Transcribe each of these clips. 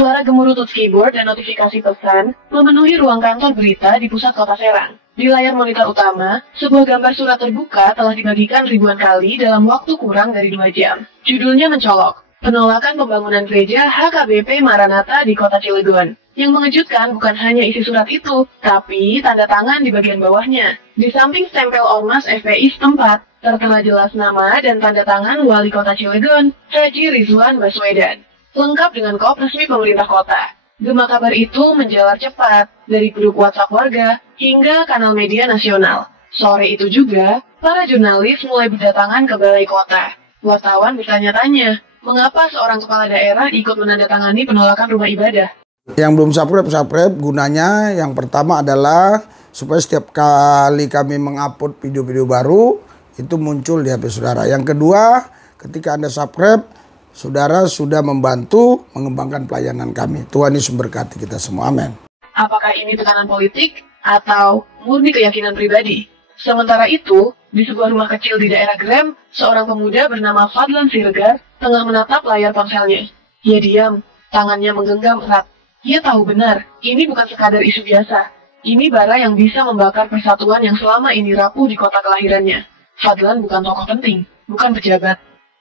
Suara gemuruh keyboard dan notifikasi pesan memenuhi ruang kantor berita di pusat kota Serang. Di layar monitor utama, sebuah gambar surat terbuka telah dibagikan ribuan kali dalam waktu kurang dari 2 jam. Judulnya mencolok, penolakan pembangunan gereja HKBP Maranatha di kota Cilegon. Yang mengejutkan bukan hanya isi surat itu, tapi tanda tangan di bagian bawahnya. Di samping stempel Ormas FPI setempat, tertera jelas nama dan tanda tangan Wali Kota Cilegon, Haji Rizwan Baswedan. Lengkap dengan kop resmi pemerintah kota. Gema kabar itu menjalar cepat, dari grup WhatsApp warga hingga kanal media nasional. Sore itu juga, para jurnalis mulai berdatangan ke balai kota. Wartawan bertanya-tanya, mengapa seorang kepala daerah ikut menandatangani penolakan rumah ibadah? Yang belum subscribe gunanya yang pertama adalah supaya setiap kali kami mengupload video-video baru itu muncul di HP saudara. Yang kedua, ketika Anda subscribe, saudara sudah membantu mengembangkan pelayanan kami. Tuhan Yesus memberkati kita semua. Amin. Apakah ini tekanan politik atau murni keyakinan pribadi? Sementara itu, di sebuah rumah kecil di daerah Grem, seorang pemuda bernama Fadlan Siregar tengah menatap layar ponselnya. Ia diam, tangannya menggenggam erat. Ia tahu benar, ini bukan sekadar isu biasa. Ini bara yang bisa membakar persatuan yang selama ini rapuh di kota kelahirannya. Fadlan bukan tokoh penting, bukan pejabat.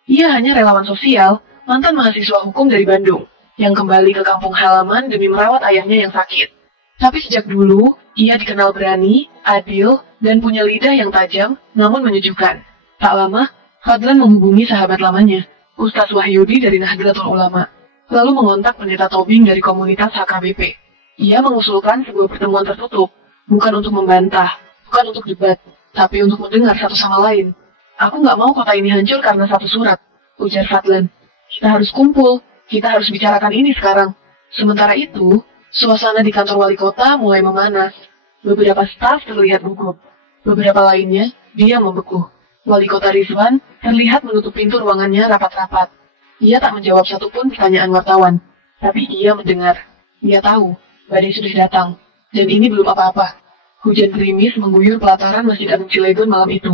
Ia hanya relawan sosial, mantan mahasiswa hukum dari Bandung, yang kembali ke kampung halaman demi merawat ayahnya yang sakit. Tapi sejak dulu, ia dikenal berani, adil, dan punya lidah yang tajam, namun menyejukkan. Tak lama, Fadlan menghubungi sahabat lamanya, Ustaz Wahyudi dari Nahdlatul Ulama, lalu mengontak pendeta Tobing dari komunitas HKBP. Ia mengusulkan sebuah pertemuan tertutup, bukan untuk membantah, bukan untuk debat, tapi untuk mendengar satu sama lain. Aku nggak mau kota ini hancur karena satu surat, ujar Fadlan. Kita harus kumpul, kita harus bicarakan ini sekarang. Sementara itu, suasana di kantor wali kota mulai memanas. Beberapa staf terlihat gugup, beberapa lainnya diam membeku. Wali kota Rizwan terlihat menutup pintu ruangannya rapat-rapat. Ia tak menjawab satupun pertanyaan wartawan, tapi ia mendengar. Ia tahu, badai sudah datang, dan ini belum apa-apa. Hujan gerimis mengguyur pelataran Masjid Agung Cilegon malam itu.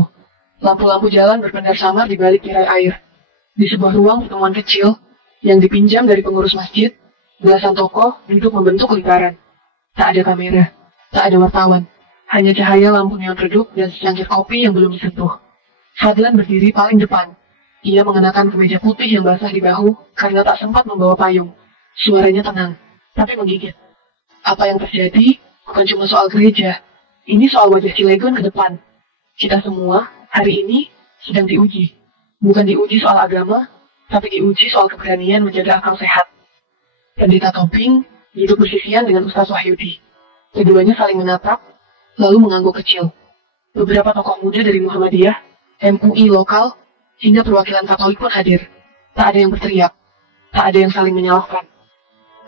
Lampu-lampu jalan berpendar samar di balik tirai air. Di sebuah ruang pertemuan kecil yang dipinjam dari pengurus masjid, belasan tokoh duduk membentuk lingkaran. Tak ada kamera, tak ada wartawan, hanya cahaya lampu neon redup dan secangkir kopi yang belum disentuh. Fadlan berdiri paling depan. Ia mengenakan kemeja putih yang basah di bahu karena tak sempat membawa payung. Suaranya tenang, tapi menggigit. Apa yang terjadi bukan cuma soal gereja, ini soal wajah Cilegon ke depan. Kita semua hari ini sedang diuji. Bukan diuji soal agama, tapi diuji soal keberanian menjaga akal sehat. Pendeta Tobing duduk bersisian dengan Ustaz Wahyudi. Keduanya saling menatap, lalu mengangguk kecil. Beberapa tokoh muda dari Muhammadiyah, MUI lokal, hingga perwakilan Katolik pun hadir. Tak ada yang berteriak, tak ada yang saling menyalahkan.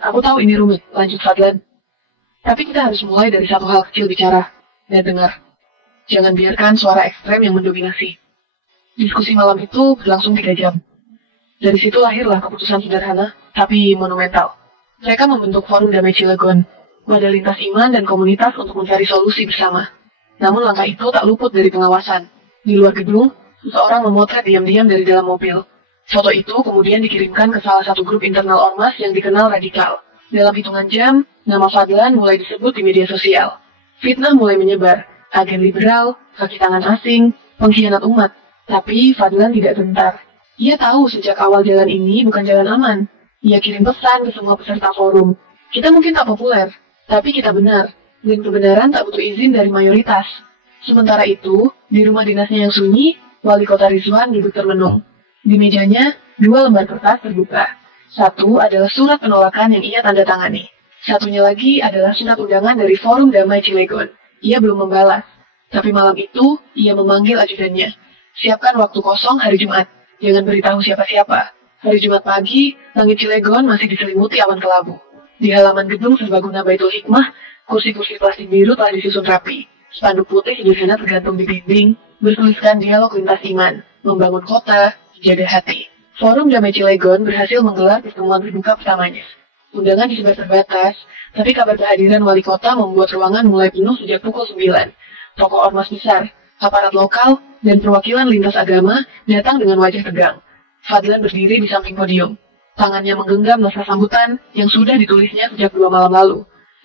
Aku tahu ini rumit, lanjut Fadlan. Tapi kita harus mulai dari satu hal kecil bicara, dan dengar. Jangan biarkan suara ekstrem yang mendominasi. Diskusi malam itu berlangsung 3 jam. Dari situ lahirlah keputusan sederhana, tapi monumental. Mereka membentuk Forum Damai Cilegon, wadah lintas iman dan komunitas untuk mencari solusi bersama. Namun langkah itu tak luput dari pengawasan. Di luar gedung, seseorang memotret diam-diam dari dalam mobil. Foto itu kemudian dikirimkan ke salah satu grup internal Ormas yang dikenal radikal. Dalam hitungan jam, nama Fadlan mulai disebut di media sosial. Fitnah mulai menyebar. Agen liberal, kaki tangan asing, pengkhianat umat. Tapi Fadlan tidak gentar. Ia tahu sejak awal jalan ini bukan jalan aman. Ia kirim pesan ke semua peserta forum. Kita mungkin tak populer, tapi kita benar. Dan kebenaran tak butuh izin dari mayoritas. Sementara itu, di rumah dinasnya yang sunyi, Wali Kota Rizwan duduk termenung. Di mejanya, 2 lembar kertas terbuka. Satu adalah surat penolakan yang ia tanda tangani. Satunya lagi adalah surat undangan dari Forum Damai Cilegon. Ia belum membalas. Tapi malam itu, ia memanggil ajudannya. Siapkan waktu kosong hari Jumat. Jangan beritahu siapa-siapa. Hari Jumat pagi, langit Cilegon masih diselimuti awan kelabu. Di halaman gedung serbaguna Baitul Hikmah, kursi-kursi plastik biru telah disusun rapi. Spanduk putih sederhana tergantung di dinding, bertuliskan dialog lintas iman, membangun kota, jaga hati. Forum Damai Cilegon berhasil menggelar pertemuan terbuka pertamanya. Undangan disebar terbatas, tapi kabar kehadiran wali kota membuat ruangan mulai penuh sejak pukul 9. Tokoh ormas besar, aparat lokal, dan perwakilan lintas agama datang dengan wajah tegang. Fadlan berdiri di samping podium. Tangannya menggenggam naskah sambutan yang sudah ditulisnya sejak 2 malam lalu.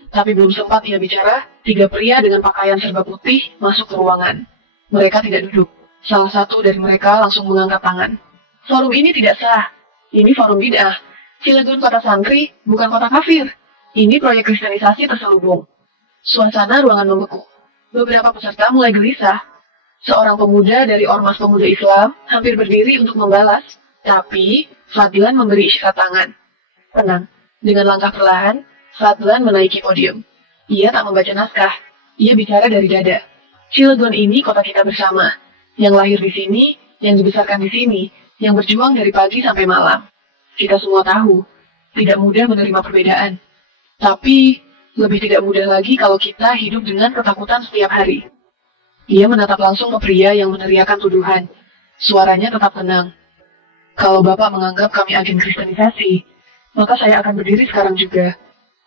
Tapi belum sempat ia bicara, 3 pria dengan pakaian serba putih masuk ke ruangan. Mereka tidak duduk. Salah satu dari mereka langsung mengangkat tangan. Forum ini tidak sah. Ini forum bid'ah. Cilegon kota santri, bukan kota kafir. Ini proyek kristenisasi terselubung. Suasana ruangan membeku. Beberapa peserta mulai gelisah. Seorang pemuda dari Ormas Pemuda Islam hampir berdiri untuk membalas, tapi Fadlan memberi isyarat tangan. Tenang, dengan langkah perlahan, Fadlan menaiki podium. Ia tak membaca naskah, ia bicara dari dada. Cilegon ini kota kita bersama, yang lahir di sini, yang dibesarkan di sini, yang berjuang dari pagi sampai malam. Kita semua tahu, tidak mudah menerima perbedaan. Tapi, lebih tidak mudah lagi kalau kita hidup dengan ketakutan setiap hari. Ia menatap langsung ke pria yang meneriakan tuduhan. Suaranya tetap tenang. Kalau Bapak menganggap kami agen kristenisasi, maka saya akan berdiri sekarang juga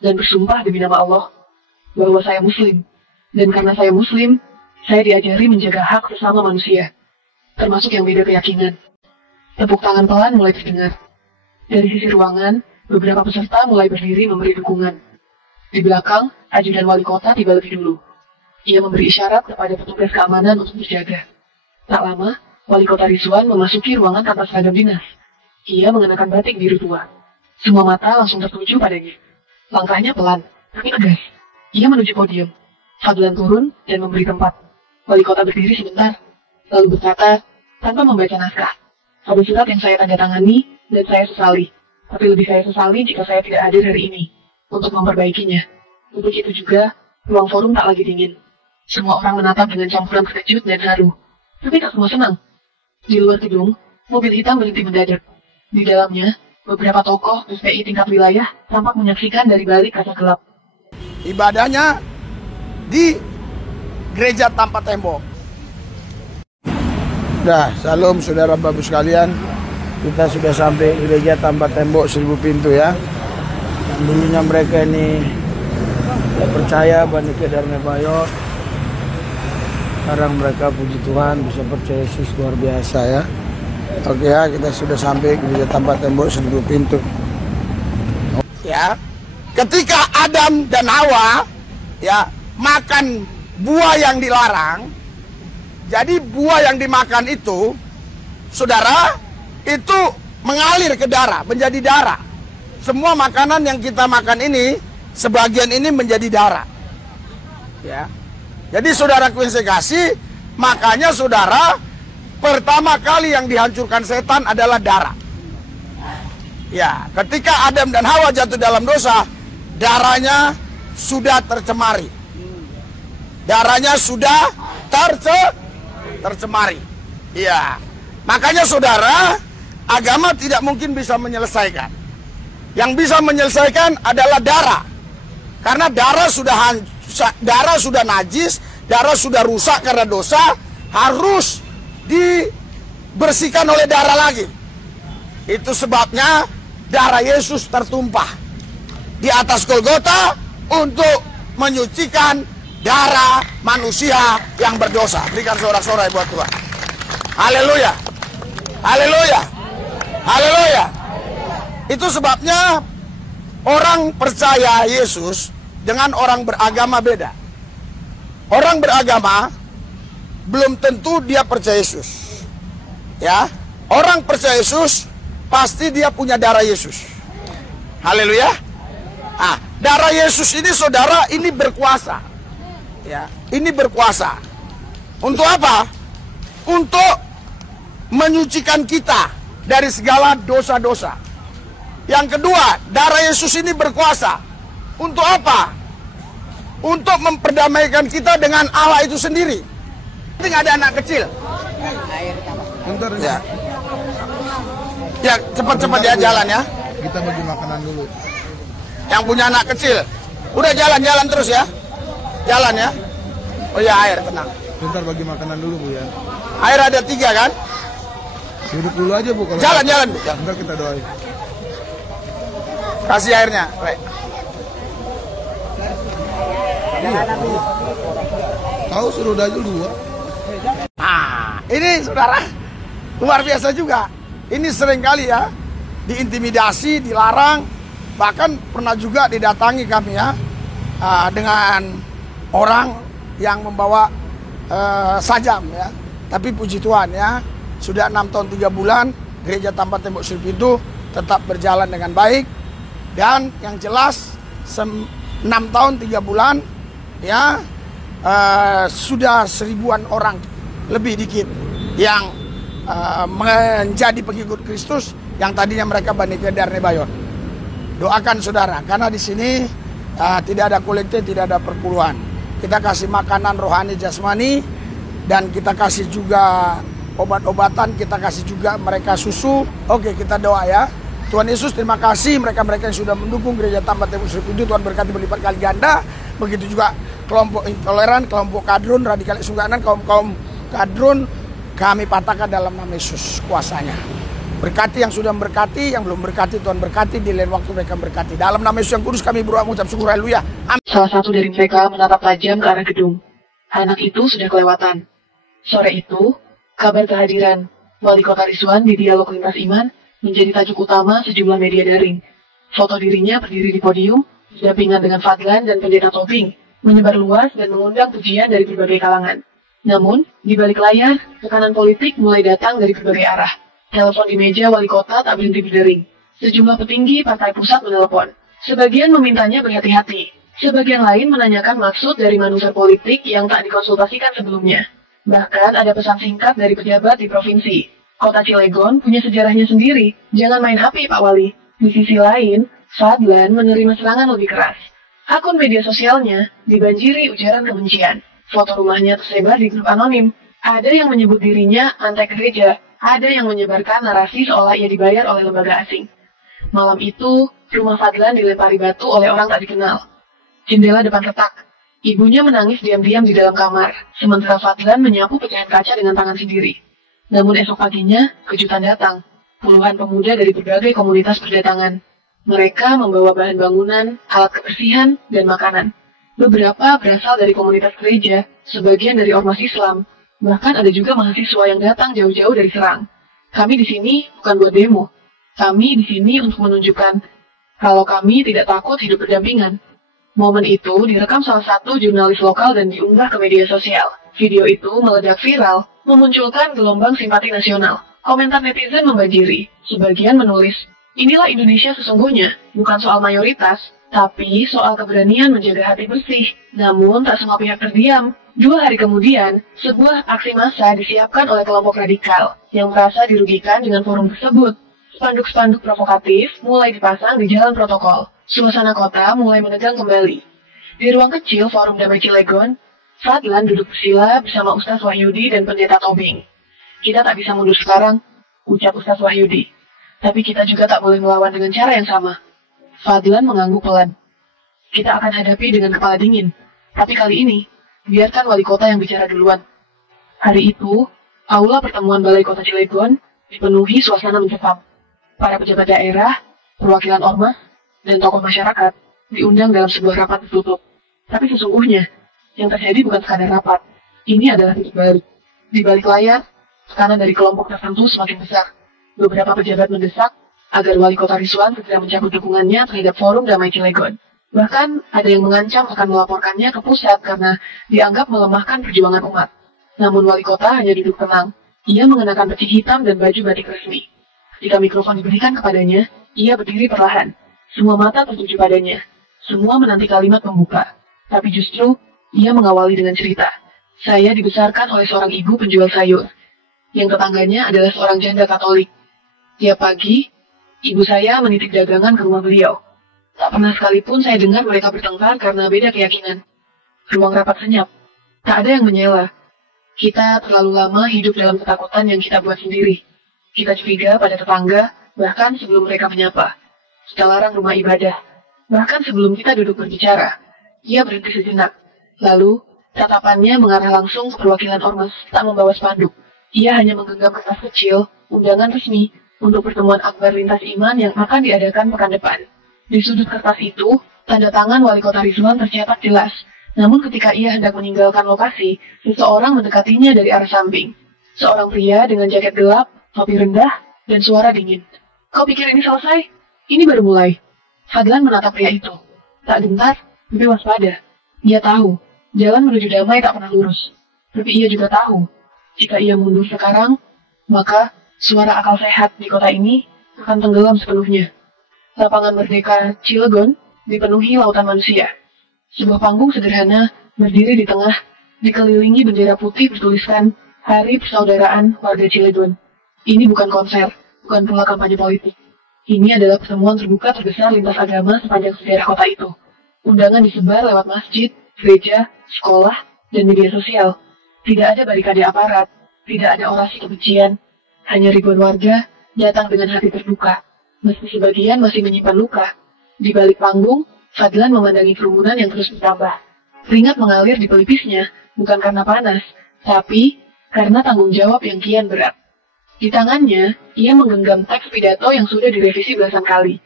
dan bersumpah demi nama Allah bahwa saya Muslim. Dan karena saya Muslim, saya diajari menjaga hak sesama manusia, termasuk yang beda keyakinan. Tepuk tangan pelan mulai terdengar. Dari sisi ruangan, beberapa peserta mulai berdiri memberi dukungan. Di belakang, ajudan wali kota tiba lebih dulu. Ia memberi isyarat kepada petugas keamanan untuk berjaga. Tak lama, wali kota Rizwan memasuki ruangan tanpa seragam dinas. Ia mengenakan batik biru tua. Semua mata langsung tertuju padanya. Langkahnya pelan, tapi tegas. Ia menuju podium. Fadlan turun dan memberi tempat. Wali kota berdiri sebentar, lalu berkata, tanpa membaca naskah, ada surat yang saya tanda tangani dan saya sesali. Tapi lebih saya sesali jika saya tidak hadir hari ini untuk memperbaikinya. Untuk itu juga, ruang forum tak lagi dingin. Semua orang menatap dengan campuran terkejut dan haru. Tapi tak semua senang. Di luar gedung, mobil hitam berhenti mendadak. Di dalamnya, beberapa tokoh SPI tingkat wilayah tampak menyaksikan dari balik kaca gelap. Ibadahnya di gereja tanpa tembok. Dah, salam saudara babu sekalian. Kita sudah sampai gereja tanpa tembok 1000 pintu ya. Dulunya mereka ini tidak percaya Banika Darme Bayot. Sekarang mereka puji Tuhan bisa percaya Yesus luar biasa ya. Oke ya, kita sudah sampai gereja tanpa tembok 1000 pintu. Ya, ketika Adam dan Hawa ya makan buah yang dilarang, jadi buah yang dimakan itu, saudara, itu mengalir ke darah, menjadi darah. Semua makanan yang kita makan ini, sebagian ini menjadi darah. Ya. Jadi saudaraku yang saya kasih, makanya saudara, pertama kali yang dihancurkan setan adalah darah. Ya, ketika Adam dan Hawa jatuh dalam dosa, darahnya sudah tercemari. Darahnya sudah tercemari. Ya, makanya saudara, agama tidak mungkin bisa menyelesaikan. Yang bisa menyelesaikan adalah darah. Karena darah sudah najis, darah sudah rusak karena dosa, harus dibersihkan oleh darah lagi. Itu sebabnya darah Yesus tertumpah di atas Golgota untuk menyucikan darah manusia yang berdosa. Berikan sorak-sorai buat Tuhan. Haleluya. Haleluya. Haleluya. Itu sebabnya orang percaya Yesus dengan orang beragama beda. Orang beragama belum tentu dia percaya Yesus. Ya, orang percaya Yesus pasti dia punya darah Yesus. Haleluya. Ah, darah Yesus ini saudara, ini berkuasa. Ya, ini berkuasa. Untuk apa? Untuk menyucikan kita dari segala dosa-dosa. Yang kedua, darah Yesus ini berkuasa. Untuk apa? Untuk memperdamaikan kita dengan Allah itu sendiri. Penting ada anak kecil. Bentar Ya. Ya, cepat-cepat dia jalan ya. kita bagi makanan dulu. Yang punya anak kecil. Udah jalan-jalan terus ya. Jalan ya. Oh ya, air, tenang. Bentar bagi makanan dulu Bu ya. Air ada 3 kan? Duduk dulu aja Bu. Kalau Jalan-jalan. bentar kita doain. Kasih airnya. Baik. Tahu suruh dajul 2. Ini saudara, luar biasa juga. Ini sering kali ya, diintimidasi, dilarang, bahkan pernah juga didatangi kami ya dengan orang yang membawa sajam ya. Tapi puji Tuhan ya, sudah 6 tahun 3 bulan gereja tanpa tembok sirip itu tetap berjalan dengan baik. Dan yang jelas 6 tahun 3 bulan ya, sudah 1000-an orang lebih dikit yang menjadi pengikut Kristus yang tadinya mereka Bani Kedarne Bayon. Doakan saudara, karena di sini tidak ada kolektif, tidak ada perpuluhan. Kita kasih makanan rohani jasmani, dan kita kasih juga obat-obatan, kita kasih juga mereka susu. Oke, kita doa ya. Tuhan Yesus, terima kasih mereka-mereka yang sudah mendukung gereja tanpa tembok sirip itu. Tuhan berkati berlipat kali ganda. Begitu juga kelompok intoleran, kelompok kadrun, radikal sungkanan, kaum kadrun, kami patahkan dalam nama Yesus kuasanya. Berkati yang sudah berkati, yang belum berkati Tuhan berkati, di lain waktu mereka berkati. Dalam nama Yesus yang kudus kami berdoa mengucap syukur, haleluya. Amin. Salah satu dari mereka menatap tajam ke arah gedung. Anak itu sudah kelewatan. Sore itu, kabar kehadiran Wali Kota Rizwan di Dialog Lintas Iman menjadi tajuk utama sejumlah media daring. Foto dirinya berdiri di podium, berdampingan dengan Fadlan dan Pendeta Tobing, menyebar luas dan mengundang pujian dari berbagai kalangan. Namun, di balik layar, tekanan politik mulai datang dari berbagai arah. Telepon di meja wali kota tak berhenti berdering. Sejumlah petinggi partai pusat menelepon. Sebagian memintanya berhati-hati. Sebagian lain menanyakan maksud dari manuver politik yang tak dikonsultasikan sebelumnya. Bahkan ada pesan singkat dari pejabat di provinsi. Kota Cilegon punya sejarahnya sendiri. Jangan main api, Pak Wali. Di sisi lain, Fadlan menerima serangan lebih keras. Akun media sosialnya dibanjiri ujaran kebencian. Foto rumahnya tersebar di grup anonim. Ada yang menyebut dirinya antek gereja. Ada yang menyebarkan narasi seolah ia dibayar oleh lembaga asing. Malam itu, rumah Fadlan dilempari batu oleh orang tak dikenal. Jendela depan retak. Ibunya menangis diam-diam di dalam kamar, sementara Fadlan menyapu pecahan kaca dengan tangan sendiri. Namun esok paginya, kejutan datang. Puluhan pemuda dari berbagai komunitas berdatangan. Mereka membawa bahan bangunan, alat kebersihan, dan makanan. Beberapa berasal dari komunitas gereja, sebagian dari ormas Islam. Bahkan ada juga mahasiswa yang datang jauh-jauh dari Serang. Kami di sini bukan buat demo. Kami di sini untuk menunjukkan kalau kami tidak takut hidup berdampingan. Momen itu direkam salah satu jurnalis lokal dan diunggah ke media sosial. Video itu meledak viral, memunculkan gelombang simpati nasional. Komentar netizen membanjiri. Sebagian menulis, inilah Indonesia sesungguhnya, bukan soal mayoritas, tapi soal keberanian menjaga hati bersih. Namun tak semua pihak terdiam. 2 hari kemudian, sebuah aksi massa disiapkan oleh kelompok radikal yang merasa dirugikan dengan forum tersebut. Spanduk-spanduk provokatif mulai dipasang di jalan protokol. Suasana kota mulai menegang kembali. Di ruang kecil Forum Damai Cilegon, Fadlan duduk bersila bersama Ustaz Wahyudi dan Pendeta Tobing. Kita tak bisa mundur sekarang, ucap Ustaz Wahyudi. Tapi kita juga tak boleh melawan dengan cara yang sama. Fadlan mengangguk pelan. Kita akan hadapi dengan kepala dingin. Tapi kali ini, biarkan wali kota yang bicara duluan. Hari itu, aula pertemuan Balai Kota Cilegon dipenuhi suasana mencekam. Para pejabat daerah, perwakilan ormas, dan tokoh masyarakat diundang dalam sebuah rapat tertutup. Tapi sesungguhnya, yang terjadi bukan sekadar rapat. Ini adalah titik balik. Di balik layar, tekanan dari kelompok tertentu semakin besar. Beberapa pejabat mendesak agar wali kota Rizwan segera mencabut dukungannya terhadap Forum Damai Cilegon. Bahkan ada yang mengancam akan melaporkannya ke pusat karena dianggap melemahkan perjuangan umat. Namun wali kota hanya duduk tenang. Ia mengenakan peci hitam dan baju batik resmi. Ketika mikrofon diberikan kepadanya, ia berdiri perlahan. Semua mata tertuju padanya. Semua menanti kalimat pembuka. Tapi justru, ia mengawali dengan cerita. Saya dibesarkan oleh seorang ibu penjual sayur. Yang tetangganya adalah seorang janda Katolik. Tiap pagi, ibu saya menitip dagangan ke rumah beliau. Tak pernah sekalipun saya dengar mereka bertengkar karena beda keyakinan. Ruang rapat senyap. Tak ada yang menyela. Kita terlalu lama hidup dalam ketakutan yang kita buat sendiri. Kita curiga pada tetangga, bahkan sebelum mereka menyapa. Kita larang rumah ibadah. Bahkan sebelum kita duduk berbicara. Ia berhenti sejenak. Lalu, tatapannya mengarah langsung ke perwakilan ormas, tak membawa spanduk. Ia hanya menggenggam kertas kecil, undangan resmi, untuk pertemuan akbar lintas iman yang akan diadakan pekan depan. Di sudut kertas itu, tanda tangan wali kota Rizwan tercetak jelas. Namun ketika ia hendak meninggalkan lokasi, seseorang mendekatinya dari arah samping. Seorang pria dengan jaket gelap, topi rendah, dan suara dingin. Kau pikir ini selesai? Ini baru mulai. Fadlan menatap pria itu. Tak gentar, tapi waspada. Ia tahu, jalan menuju damai tak pernah lurus. Tapi ia juga tahu, jika ia mundur sekarang, maka suara akal sehat di kota ini akan tenggelam sepenuhnya. Lapangan Merdeka Cilegon dipenuhi lautan manusia. Sebuah panggung sederhana berdiri di tengah, dikelilingi bendera putih bertuliskan Hari Persaudaraan Warga Cilegon. Ini bukan konser, bukan pula kampanye politik. Ini adalah pertemuan terbuka terbesar lintas agama sepanjang sejarah kota itu. Undangan disebar lewat masjid, gereja, sekolah, dan media sosial. Tidak ada barikade aparat, tidak ada orasi kebencian. Hanya ribuan warga datang dengan hati terbuka, meski sebagian masih menyimpan luka. Di balik panggung, Fadlan memandangi kerumunan yang terus bertambah. Keringat mengalir di pelipisnya, bukan karena panas, tapi karena tanggung jawab yang kian berat. Di tangannya, ia menggenggam teks pidato yang sudah direvisi belasan kali.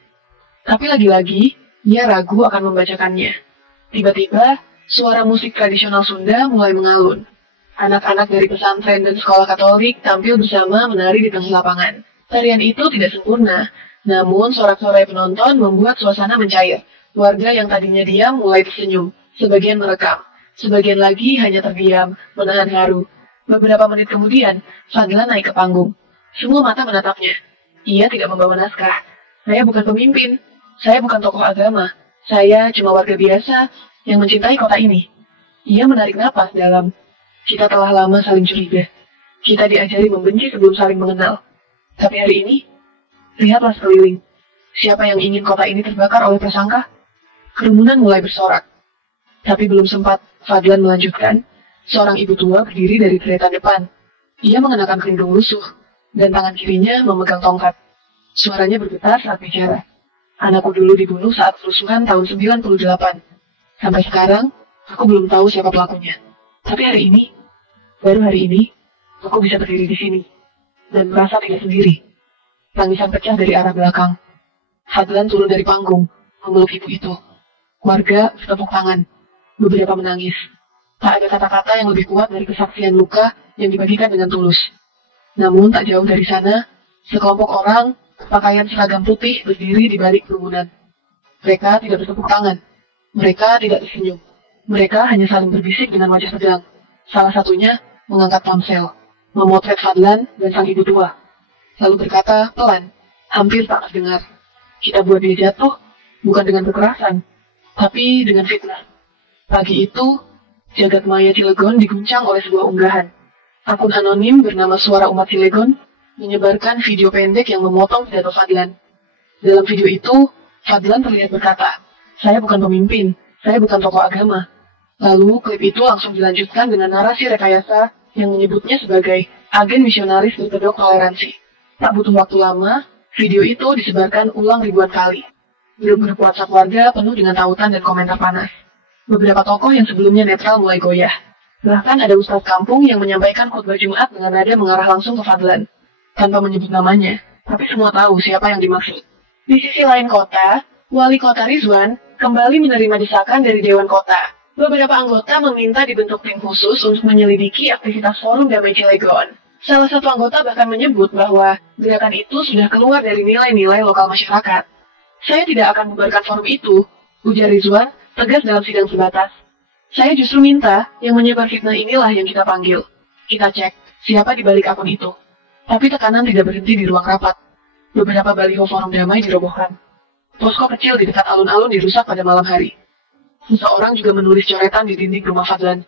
Tapi lagi-lagi, ia ragu akan membacakannya. Tiba-tiba, suara musik tradisional Sunda mulai mengalun. Anak-anak dari pesantren dan sekolah Katolik tampil bersama menari di tengah lapangan. Tarian itu tidak sempurna, namun sorak-sorai penonton membuat suasana mencair. Warga yang tadinya diam mulai tersenyum, sebagian merekam, sebagian lagi hanya terdiam, menahan haru. Beberapa menit kemudian, Fadlan naik ke panggung. Semua mata menatapnya. Ia tidak membawa naskah. Saya bukan pemimpin. Saya bukan tokoh agama. Saya cuma warga biasa yang mencintai kota ini. Ia menarik napas dalam. Kita telah lama saling curiga. Kita diajari membenci sebelum saling mengenal. Tapi hari ini, lihatlah sekeliling. Siapa yang ingin kota ini terbakar oleh prasangka? Kerumunan mulai bersorak. Tapi belum sempat Fadlan melanjutkan. Seorang ibu tua berdiri dari kereta depan. Ia mengenakan kerudung lusuh, dan tangan kirinya memegang tongkat. Suaranya bergetar saat bicara. Anakku dulu dibunuh saat kerusuhan tahun 98. Sampai sekarang, aku belum tahu siapa pelakunya. Tapi hari ini, baru hari ini, aku bisa berdiri di sini. Dan merasa tidak sendiri. Tangisan pecah dari arah belakang. Fadlan turun dari panggung, memeluk ibu itu. Warga bertepuk tangan. Beberapa menangis. Tak ada kata-kata yang lebih kuat dari kesaksian luka yang dibagikan dengan tulus. Namun tak jauh dari sana, sekelompok orang berpakaian seragam putih berdiri di balik kerumunan. Mereka tidak bertepuk tangan. Mereka tidak tersenyum. Mereka hanya saling berbisik dengan wajah tegang. Salah satunya mengangkat ponsel, memotret Fadlan dan sang ibu tua. Lalu berkata pelan, hampir tak terdengar. Kita buat dia jatuh, bukan dengan kekerasan, tapi dengan fitnah. Pagi itu, jagat maya Cilegon diguncang oleh sebuah unggahan. Akun anonim bernama Suara Umat Cilegon menyebarkan video pendek yang memotong pidato Fadlan. Dalam video itu, Fadlan terlihat berkata, saya bukan pemimpin, saya bukan tokoh agama. Lalu klip itu langsung dilanjutkan dengan narasi rekayasa yang menyebutnya sebagai agen misionaris berkedok toleransi. Tak butuh waktu lama, video itu disebarkan ulang ribuan kali. Grup-grup WhatsApp warga penuh dengan tautan dan komentar panas. Beberapa tokoh yang sebelumnya netral mulai goyah. Bahkan ada ustadz kampung yang menyampaikan khutbah Jumat dengan nada mengarah langsung ke Fadlan, tanpa menyebut namanya, tapi semua tahu siapa yang dimaksud. Di sisi lain kota, Wali Kota Rizwan kembali menerima desakan dari Dewan Kota. Beberapa anggota meminta dibentuk tim khusus untuk menyelidiki aktivitas Forum Damai Cilegon. Salah satu anggota bahkan menyebut bahwa gerakan itu sudah keluar dari nilai-nilai lokal masyarakat. Saya tidak akan membubarkan forum itu, ujar Rizwan tegas dalam sidang sebatas. Saya justru minta yang menyebar fitnah inilah yang kita panggil. Kita cek siapa di balik akun itu. Tapi tekanan tidak berhenti di ruang rapat. Beberapa baliho Forum Damai dirobohkan. Posko kecil di dekat alun-alun dirusak pada malam hari. Seseorang juga menulis coretan di dinding rumah Fadlan.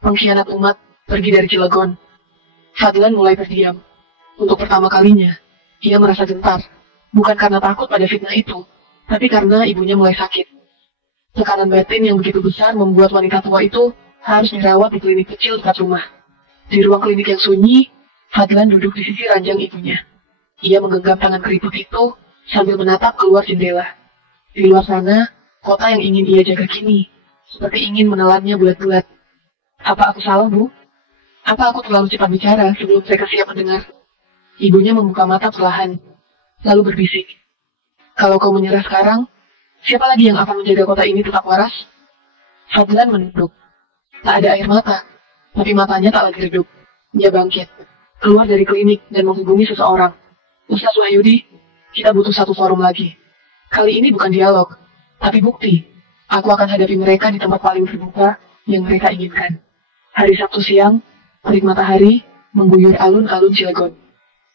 Pengkhianat umat, pergi dari Cilegon. Fadlan mulai terdiam. Untuk pertama kalinya, ia merasa gentar. Bukan karena takut pada fitnah itu, tapi karena ibunya mulai sakit. Tekanan batin yang begitu besar membuat wanita tua itu harus dirawat di klinik kecil dekat rumah. Di ruang klinik yang sunyi, Fadlan duduk di sisi ranjang ibunya. Ia menggenggam tangan keriput itu sambil menatap keluar jendela. Di luar sana, kota yang ingin ia jaga kini, seperti ingin menelannya bulat-bulat. Apa aku salah, Bu? Apa aku terlalu cepat bicara sebelum mereka siap mendengar? Ibunya membuka mata perlahan, lalu berbisik. Kalau kau menyerah sekarang, siapa lagi yang akan menjaga kota ini tetap waras? Fadlan menunduk. Tak ada air mata, tapi matanya tak lagi redup. Dia bangkit, keluar dari klinik dan menghubungi seseorang. Ustaz Wahyudi, Kita butuh satu forum lagi. Kali ini bukan dialog, tapi bukti. Aku akan hadapi mereka di tempat paling terbuka yang mereka inginkan. Hari Sabtu siang, terik matahari mengguyur alun-alun Cilegon.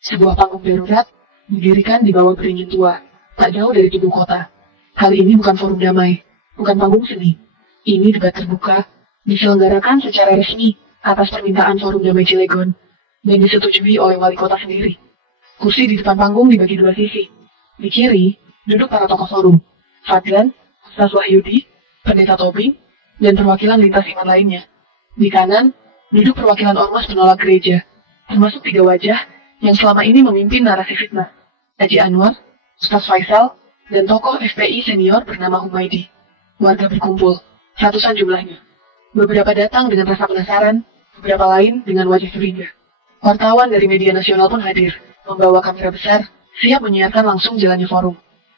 Sebuah panggung darurat didirikan di bawah beringin tua, tak jauh dari tubuh kota. Kali ini bukan forum damai, bukan panggung seni. Ini debat terbuka, diselenggarakan secara resmi atas permintaan Forum Damai Cilegon dan disetujui oleh wali kota sendiri. Kursi di depan panggung dibagi dua sisi. Di kiri, duduk para tokoh forum, Fadlan, Ustaz Wahyudi, Pendeta Tobing, dan perwakilan lintas iman lainnya. Di kanan, duduk perwakilan ormas penolak gereja, termasuk 3 wajah yang selama ini memimpin narasi fitnah. Haji Anwar, Ustaz Faisal, dan tokoh FPI senior bernama Humaydi. Warga berkumpul, ratusan jumlahnya. Beberapa datang dengan rasa penasaran, beberapa lain dengan wajah curiga. Wartawan dari media nasional pun hadir, membawa kamera besar, siap menyiarkan langsung jalannya forum.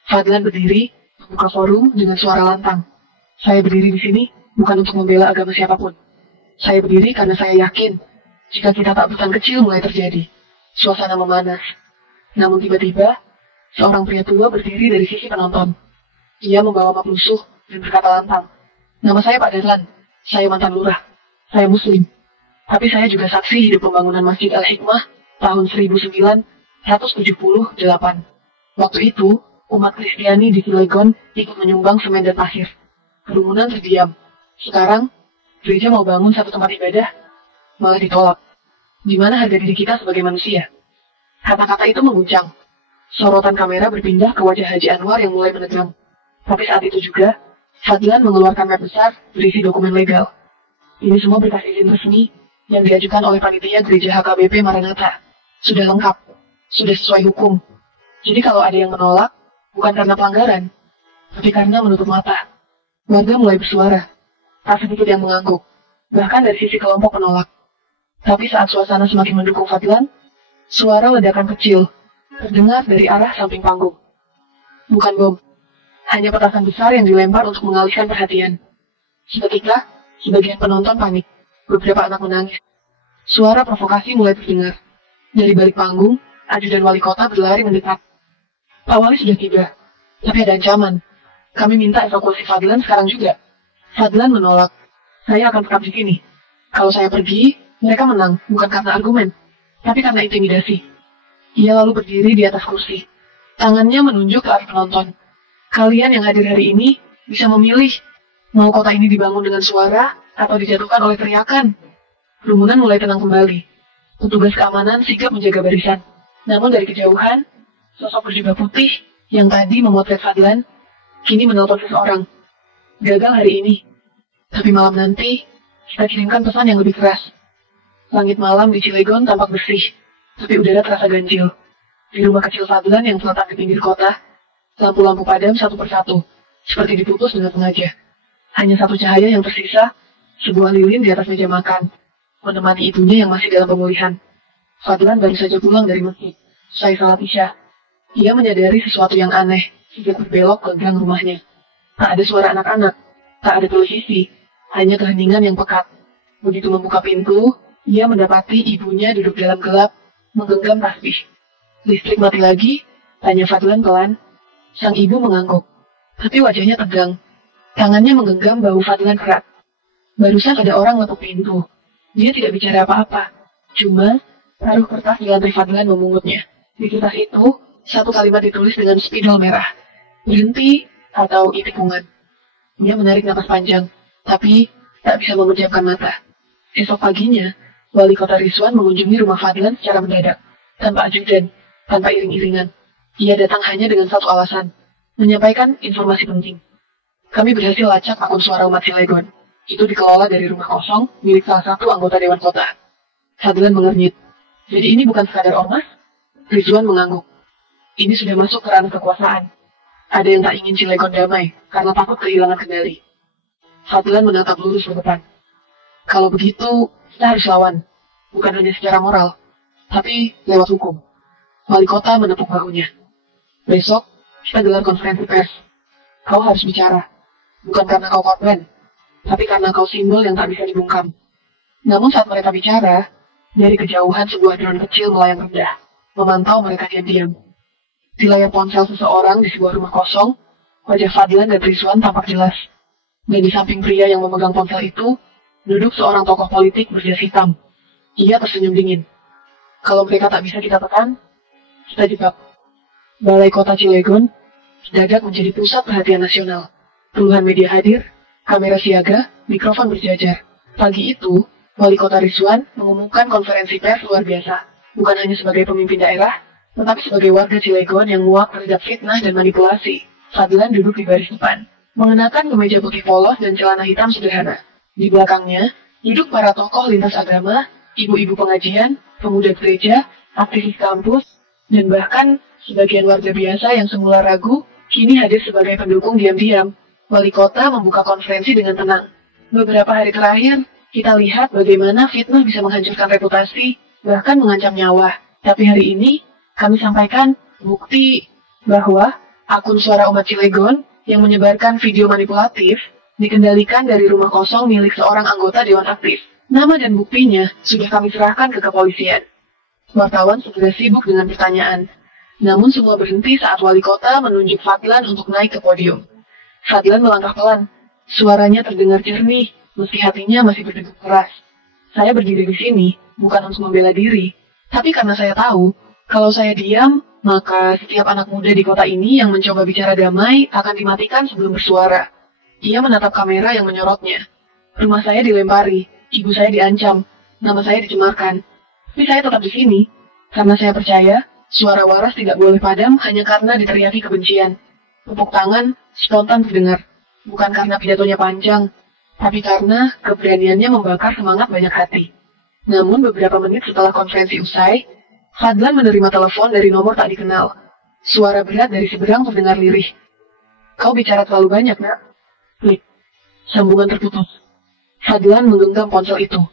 Fadlan berdiri, membuka forum dengan suara lantang. Saya berdiri di sini bukan untuk membela agama siapapun. Saya berdiri karena saya yakin, jika kita tak bukan kecil mulai terjadi. Suasana memanas. Namun tiba-tiba, seorang pria tua berdiri dari sisi penonton. Ia membawa map musuh dan berkata lantang, "Nama saya Pak Dahlan. Saya mantan lurah. Saya muslim. Tapi saya juga saksi hidup pembangunan Masjid Al-Hikmah tahun 1978. Waktu itu, umat Kristiani di Cilegon ikut menyumbang semen dan pasir. Kerumunan terdiam. Sekarang, gereja mau bangun satu tempat ibadah, malah ditolak. Di mana harga diri kita sebagai manusia?" Kata-kata itu mengguncang. Sorotan kamera berpindah ke wajah Haji Anwar yang mulai menegang. Tapi saat itu juga, Fadlan mengeluarkan map besar berisi dokumen legal. Ini semua berkas izin resmi yang diajukan oleh panitia gereja HKBP Maranatha. Sudah lengkap, sudah sesuai hukum. Jadi kalau ada yang menolak, bukan karena pelanggaran, tapi karena menutup mata. Warga mulai bersuara, tak sedikit yang mengangguk, bahkan dari sisi kelompok penolak. Tapi saat suasana semakin mendukung Fadlan, suara ledakan kecil terdengar dari arah samping panggung. Bukan bom, hanya petasan besar yang dilempar untuk mengalihkan perhatian. Seketika, sebagian penonton panik. Beberapa anak menangis. Suara provokasi mulai terdengar. Dari balik panggung, ajudan wali kota berlari mendekat. Pak Wali sudah tiba, tapi ada ancaman. Kami minta evakuasi Fadlan sekarang juga. Fadlan menolak. Saya akan tetap di sini. Kalau saya pergi, mereka menang, bukan karena argumen, tapi karena intimidasi. Ia lalu berdiri di atas kursi. Tangannya menunjuk ke arah penonton. Kalian yang hadir hari ini bisa memilih mau kota ini dibangun dengan suara atau dijatuhkan oleh teriakan. Kerumunan mulai tenang kembali. Petugas keamanan sigap menjaga barisan. Namun dari kejauhan, sosok berjubah putih yang tadi memotret Fadlan kini menelpon seseorang. Gagal hari ini, tapi malam nanti kita kirimkan pesan yang lebih keras. Langit malam di Cilegon tampak bersih, tapi udara terasa ganjil. Di rumah kecil Fadlan yang terletak di pinggir kota, lampu-lampu padam satu persatu, seperti diputus dengan sengaja. Hanya satu cahaya yang tersisa, sebuah lilin di atas meja makan, menemani ibunya yang masih dalam pemulihan. Fadlan baru saja pulang dari masjid. Usai salat Isya, ia menyadari sesuatu yang aneh sejak berbelok ke gang rumahnya. Tak ada suara anak-anak, tak ada televisi, hanya keheningan yang pekat. Begitu membuka pintu, ia mendapati ibunya duduk dalam gelap, menggenggam tasbih. Listrik mati lagi, tanya Fadlan pelan. Sang ibu mengangguk, tapi wajahnya tegang. Tangannya menggenggam bahu Fadlan erat. Barusan ada orang ngetuk pintu. Dia tidak bicara apa-apa, cuma taruh kertas di lantai Fadlan memungutnya. Di kertas itu, satu kalimat ditulis dengan spidol merah. Berhenti atau itikungan. Dia menarik napas panjang, tapi tak bisa memejamkan mata. Esok paginya, wali kota Rizwan mengunjungi rumah Fadlan secara mendadak, tanpa ajudan, tanpa iring-iringan. Ia datang hanya dengan satu alasan, menyampaikan informasi penting. Kami berhasil lacak akun suara umat Cilegon. Itu dikelola dari rumah kosong milik salah satu anggota Dewan Kota. Fadlan mengernyit. Jadi ini bukan sekadar ormas? Rizwan mengangguk. Ini sudah masuk ke ranah kekuasaan. Ada yang tak ingin Cilegon damai, karena takut kehilangan kendali. Fadlan menatap lurus ke depan. Kalau begitu, kita harus lawan. Bukan hanya secara moral, tapi lewat hukum. Wali kota menepuk bahunya. Besok, kita gelar konferensi pers. Kau harus bicara. Bukan karena kau korban, tapi karena kau simbol yang tak bisa dibungkam. Namun saat mereka bicara, dari kejauhan sebuah drone kecil melayang rendah, memantau mereka diam-diam. Di layar ponsel seseorang di sebuah rumah kosong, wajah Fadlan dan Rizwan tampak jelas. Dan di samping pria yang memegang ponsel itu, duduk seorang tokoh politik berjas hitam. Ia tersenyum dingin. Kalau mereka tak bisa kita tekan, kita jebak. Balai Kota Cilegon mendadak menjadi pusat perhatian nasional. Puluhan media hadir, kamera siaga, mikrofon berjajar. Pagi itu, Wali Kota Rizwan mengumumkan konferensi pers luar biasa. Bukan hanya sebagai pemimpin daerah, tetapi sebagai warga Cilegon yang muak terhadap fitnah dan manipulasi. Fadlan duduk di baris depan, mengenakan kemeja putih polos dan celana hitam sederhana. Di belakangnya, duduk para tokoh lintas agama, ibu-ibu pengajian, pemuda gereja, aktivis kampus, dan bahkan sebagian warga biasa yang semula ragu, kini hadir sebagai pendukung diam-diam. Wali kota membuka konferensi dengan tenang. Beberapa hari terakhir, kita lihat bagaimana fitnah bisa menghancurkan reputasi, bahkan mengancam nyawa. Tapi hari ini, kami sampaikan bukti bahwa akun Suara Umat Cilegon yang menyebarkan video manipulatif dikendalikan dari rumah kosong milik seorang anggota Dewan Aktif. Nama dan buktinya sudah kami serahkan ke kepolisian. Wartawan segera sibuk dengan pertanyaan. Namun semua berhenti saat wali kota menunjuk Fadlan untuk naik ke podium. Fadlan melangkah pelan. Suaranya terdengar jernih, meski hatinya masih berdegup keras. Saya berdiri di sini bukan untuk membela diri, tapi karena saya tahu, kalau saya diam, maka setiap anak muda di kota ini yang mencoba bicara damai akan dimatikan sebelum bersuara. Ia menatap kamera yang menyorotnya. Rumah saya dilempari, ibu saya diancam, nama saya dicemarkan. Tapi saya tetap di sini, karena saya percaya suara waras tidak boleh padam hanya karena diteriaki kebencian. Tepuk tangan spontan terdengar, bukan karena pidatonya panjang, tapi karena keberaniannya membakar semangat banyak hati. Namun beberapa menit setelah konferensi usai, Fadlan menerima telepon dari nomor tak dikenal. Suara berat dari seberang terdengar lirih. Kau bicara terlalu banyak, nak. Klik. Sambungan terputus. Fadlan menggenggam ponsel itu.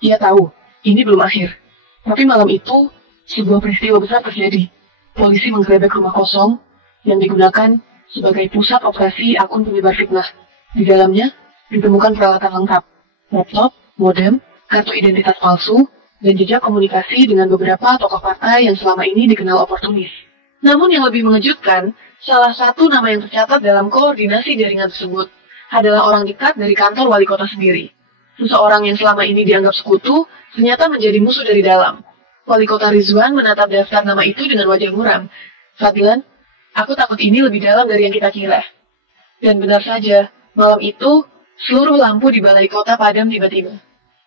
Ia tahu, ini belum akhir. Tapi malam itu, sebuah peristiwa besar terjadi. Polisi menggerebek rumah kosong yang digunakan sebagai pusat operasi akun penyebar fitnah. Di dalamnya, ditemukan peralatan lengkap, laptop, modem, kartu identitas palsu, dan jejak komunikasi dengan beberapa tokoh partai yang selama ini dikenal oportunis. Namun yang lebih mengejutkan, salah satu nama yang tercatat dalam koordinasi jaringan tersebut adalah orang dekat dari kantor wali kota sendiri. Seseorang yang selama ini dianggap sekutu, ternyata menjadi musuh dari dalam. Wali kota Rizwan menatap daftar nama itu dengan wajah muram. Fadlan, aku takut ini lebih dalam dari yang kita kira. Dan benar saja, malam itu, seluruh lampu di balai kota padam tiba-tiba.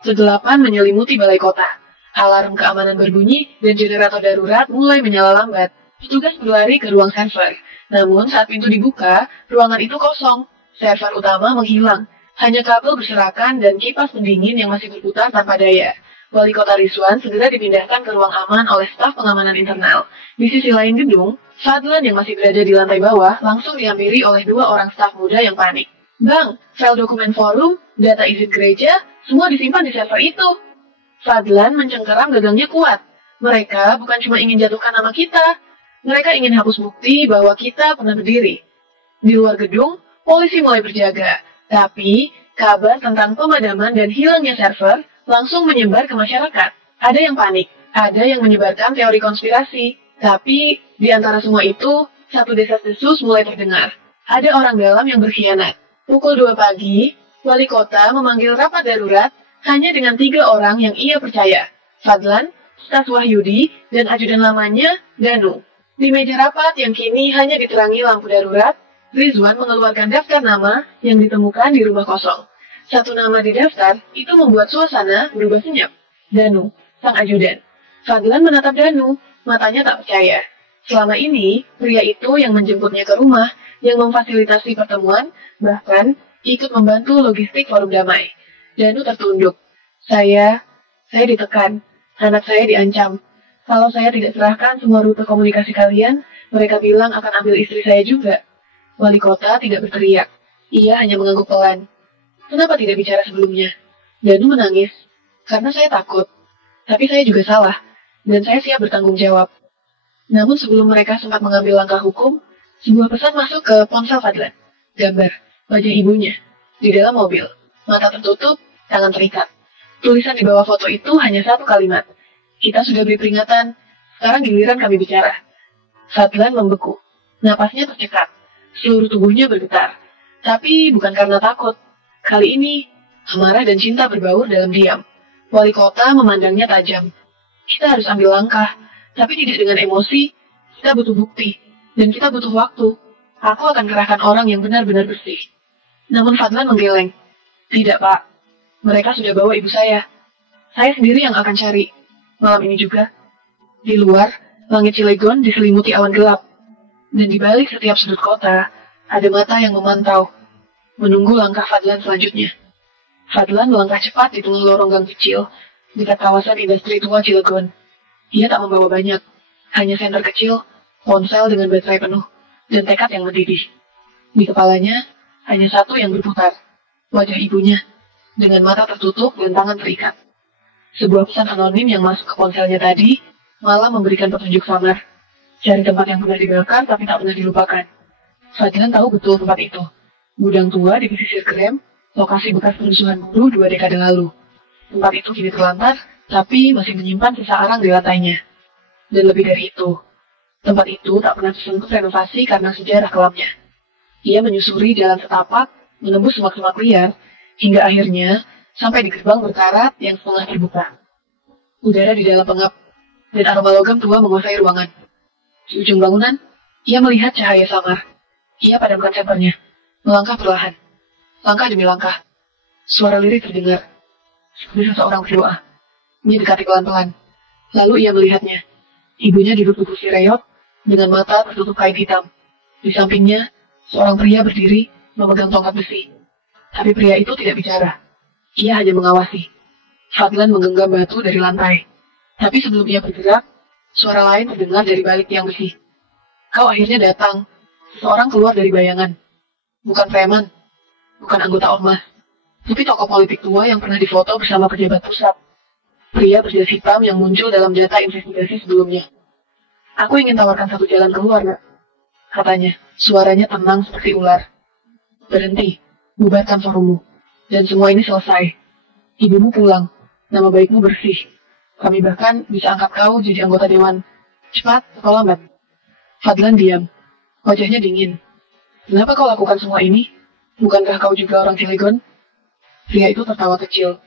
Kegelapan menyelimuti balai kota. Alarm keamanan berbunyi dan generator darurat mulai menyala lambat. Petugas berlari ke ruang server. Namun saat pintu dibuka, ruangan itu kosong. Server utama menghilang. Hanya kabel berserakan dan kipas pendingin yang masih berputar tanpa daya. Wali kota Rizwan segera dipindahkan ke ruang aman oleh staf pengamanan internal. Di sisi lain gedung, Fadlan yang masih berada di lantai bawah langsung dihampiri oleh dua orang staf muda yang panik. Bang, file dokumen forum, data izin gereja, semua disimpan di server itu. Fadlan mencengkeram gagangnya kuat. Mereka bukan cuma ingin jatuhkan nama kita. Mereka ingin hapus bukti bahwa kita pernah berdiri. Di luar gedung, polisi mulai berjaga. Tapi, kabar tentang pemadaman dan hilangnya server langsung menyebar ke masyarakat. Ada yang panik, ada yang menyebarkan teori konspirasi. Tapi, di antara semua itu, satu desas-desus mulai terdengar. Ada orang dalam yang berkhianat. Pukul 2 pagi, wali kota memanggil rapat darurat hanya dengan 3 orang yang ia percaya. Fadlan, Stas Wahyudi, dan ajudan lamanya, Danu. Di meja rapat yang kini hanya diterangi lampu darurat, Rizwan mengeluarkan daftar nama yang ditemukan di rumah kosong. Satu nama di daftar itu membuat suasana berubah senyap. Danu, sang ajudan. Fadlan menatap Danu, matanya tak percaya. Selama ini, pria itu yang menjemputnya ke rumah, yang memfasilitasi pertemuan, bahkan ikut membantu logistik forum damai. Danu tertunduk. Saya ditekan. Anak saya diancam. Kalau saya tidak serahkan semua rute komunikasi kalian, mereka bilang akan ambil istri saya juga. Wali kota tidak berteriak. Ia hanya mengangguk pelan. Kenapa tidak bicara sebelumnya? Danu menangis. Karena saya takut. Tapi saya juga salah. Dan saya siap bertanggung jawab. Namun sebelum mereka sempat mengambil langkah hukum, sebuah pesan masuk ke ponsel Fadlan. Gambar, wajah ibunya, di dalam mobil, mata tertutup, tangan terikat. Tulisan di bawah foto itu hanya satu kalimat. Kita sudah beri peringatan, sekarang giliran kami bicara. Fadlan membeku. Napasnya tercekat. Seluruh tubuhnya bergetar. Tapi bukan karena takut. Kali ini, amarah dan cinta berbaur dalam diam. Wali kota memandangnya tajam. Kita harus ambil langkah, tapi tidak dengan emosi. Kita butuh bukti, dan kita butuh waktu. Aku akan kerahkan orang yang benar-benar bersih. Namun Fadlan menggeleng. Tidak, Pak. Mereka sudah bawa ibu saya. Saya sendiri yang akan cari. Malam ini juga. Di luar, langit Cilegon diselimuti awan gelap. Dan di balik setiap sudut kota, ada mata yang memantau, menunggu langkah Fadlan selanjutnya. Fadlan melangkah cepat di tengah lorong gang kecil, dekat kawasan industri tua Cilegon. Ia tak membawa banyak, hanya senter kecil, ponsel dengan baterai penuh, dan tekad yang mendidih. Di kepalanya, hanya satu yang berputar, wajah ibunya, dengan mata tertutup dan tangan terikat. Sebuah pesan anonim yang masuk ke ponselnya tadi, malah memberikan petunjuk samar. Cari tempat yang pernah dibakar tapi tak pernah dilupakan. Fadlan tahu betul tempat itu. Gudang tua di pesisir Graham, lokasi bekas perusuhan buruh 2 dekade lalu. Tempat itu kini terlantar, tapi masih menyimpan sisa arang di lantainya. Dan lebih dari itu, tempat itu tak pernah tersentuh renovasi karena sejarah kelamnya. Ia menyusuri jalan setapak, menembus semak-semak liar, hingga akhirnya sampai di gerbang berkarat yang setengah terbuka. Udara di dalam pengap, dan aroma logam tua menguasai ruangan. Di ujung bangunan, ia melihat cahaya samar. Ia padamkan senternya, melangkah perlahan. Langkah demi langkah. Suara lirih terdengar. Seperti seseorang berdoa. Ia dekati pelan-pelan. Lalu ia melihatnya. Ibunya duduk di kursi reot, dengan mata tertutup kain hitam. Di sampingnya, seorang pria berdiri, memegang tongkat besi. Tapi pria itu tidak bicara. Ia hanya mengawasi. Fadlan menggenggam batu dari lantai. Tapi sebelum ia bergerak, suara lain terdengar dari balik tiang besi. Kau akhirnya datang. Seseorang keluar dari bayangan. Bukan preman. Bukan anggota ormas. Tapi tokoh politik tua yang pernah difoto bersama pejabat pusat. Pria berjas hitam yang muncul dalam data investigasi sebelumnya. Aku ingin tawarkan satu jalan keluar, nak. Katanya, suaranya tenang seperti ular. Berhenti. Bubarkan forummu. Dan semua ini selesai. Ibumu pulang. Nama baikmu bersih. Kami bahkan bisa angkat kau jadi anggota dewan. Cepat atau lambat? Fadlan diam. Wajahnya dingin. Kenapa kau lakukan semua ini? Bukankah kau juga orang Cilegon? Pria itu tertawa kecil.